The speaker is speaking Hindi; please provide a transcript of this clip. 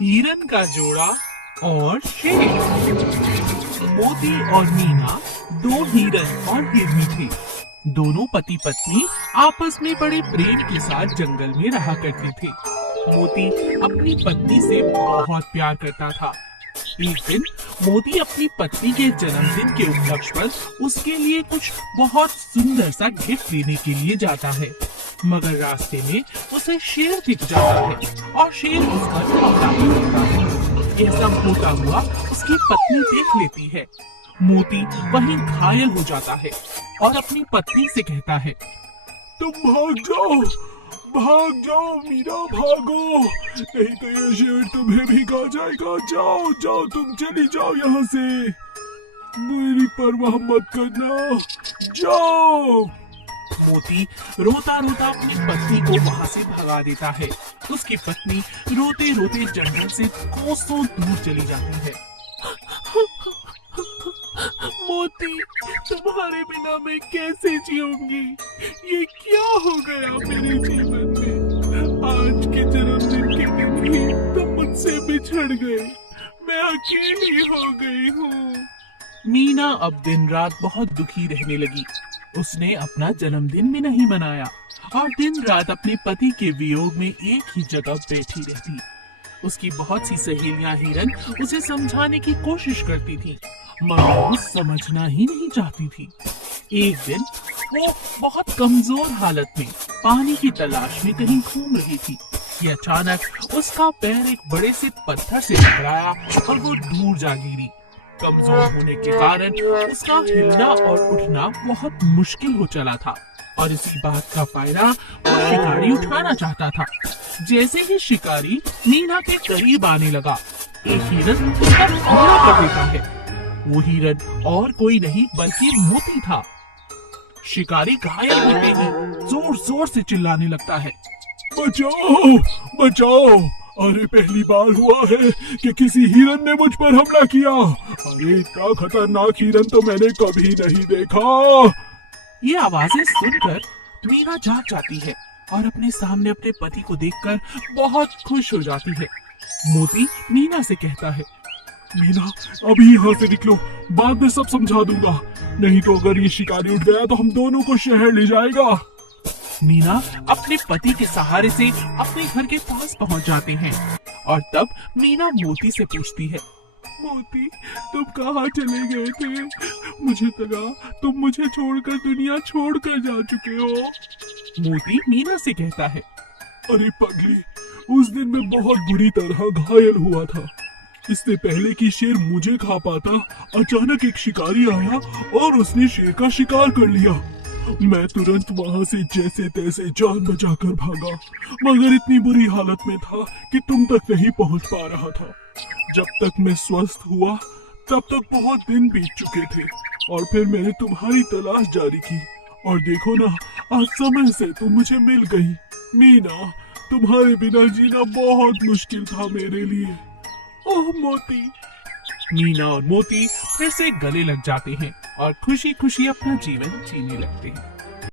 हिरन का जोड़ा और शेर। मोती और मीना दो हिरन और हिरनी थे। दोनों पति पत्नी आपस में बड़े प्रेम के साथ जंगल में रहा करते थे। मोती अपनी पत्नी से बहुत प्यार करता था। एक दिन मोती अपनी पत्नी के जन्मदिन के उपलक्ष्य पर उसके लिए कुछ बहुत सुंदर सा गिफ्ट लेने के लिए जाता है, मगर रास्ते में उसे शेर दिख जाता है और शेर उस पर हमला करता है। यह सब होता हुआ उसकी पत्नी देख लेती है। मोती वहीं घायल हो जाता है और अपनी पत्नी से कहता है, तुम भाग जाओ मीरा, भागो, नहीं तो ये शेर तुम्हें भी खा जाएगा। जाओ जाओ, तुम चली जाओ यहाँ से, मेरी परवाह मत करना, जाओ। मोती रोता रोता अपनी पत्नी को वहाँ से भगा देता है। उसकी पत्नी रोते रोते जंगल से कोसों दूर चली जाती है। मोती, तुम्हारे बिना मैं कैसे जीऊंगी? ये क्या हो गया मेरे जीवन में? आज के जन्मदिन के दिन ही तुम मुझसे बिछड़ गए, मैं अकेली हो गई हूँ। मीना अब दिन रात बहुत दुखी रहने लगी। उसने अपना जन्मदिन भी नहीं मनाया और दिन रात अपने पति के वियोग में एक ही जगह बैठी रहती। उसकी बहुत सी सहेलियां हिरन उसे समझाने की कोशिश करती थी, मगर वो समझना ही नहीं चाहती थी। एक दिन वो बहुत कमजोर हालत में पानी की तलाश में कहीं घूम रही थी कि अचानक उसका पैर एक बड़े से पत्थर से टकराया और वो दूर जा गिरी। कमजोर होने के कारण उसका हिलना और उठना बहुत मुश्किल हो चला था और इसी बात का फायदा वो शिकारी उठाना चाहता था। जैसे ही शिकारी मीना के करीब आने लगा, एक हिरन उस पर हमला कर देता है। वो हिरन और कोई नहीं बल्कि मोती था। शिकारी घायल होते ही जोर जोर से चिल्लाने लगता है, बचाओ बचाओ, अरे पहली बार हुआ है कि किसी हिरन ने मुझ पर हमला किया। अरे इतना खतरनाक हिरन तो मैंने कभी नहीं देखा। ये आवाजें सुनकर मीना जाग जाती है और अपने सामने अपने पति को देखकर बहुत खुश हो जाती है। मोती मीना से कहता है, मीना अभी यहाँ से निकलो, बाद में सब समझा दूंगा, नहीं तो अगर ये शिकारी उठ गया तो हम दोनों को शहर ले जाएगा। मीना अपने पति के सहारे से अपने घर के पास पहुंच जाते हैं और तब मीना मोती से पूछती है, मोती तुम कहाँ चले गए थे? मुझे लगा तुम मुझे छोड़कर दुनिया छोड़कर जा चुके हो। मोती मीना से कहता है, अरे पगली, उस दिन मैं बहुत बुरी तरह घायल हुआ था। इससे पहले कि शेर मुझे खा पाता, अचानक एक शिकारी आया और उसने शेर का शिकार कर लिया। मैं तुरंत वहाँ से जैसे तैसे जान बचाकर भागा, मगर इतनी बुरी हालत में था कि तुम तक नहीं पहुँच पा रहा था। जब तक मैं स्वस्थ हुआ तब तक बहुत दिन बीत चुके थे और फिर मैंने तुम्हारी तलाश जारी की और देखो ना, आज समय से तुम मुझे मिल गई। मीना, तुम्हारे बिना जीना बहुत मुश्किल था मेरे लिए। ओह मोती। मीना और मोती फिर से गले लग जाते हैं और खुशी खुशी अपना जीवन जीने लगते हैं।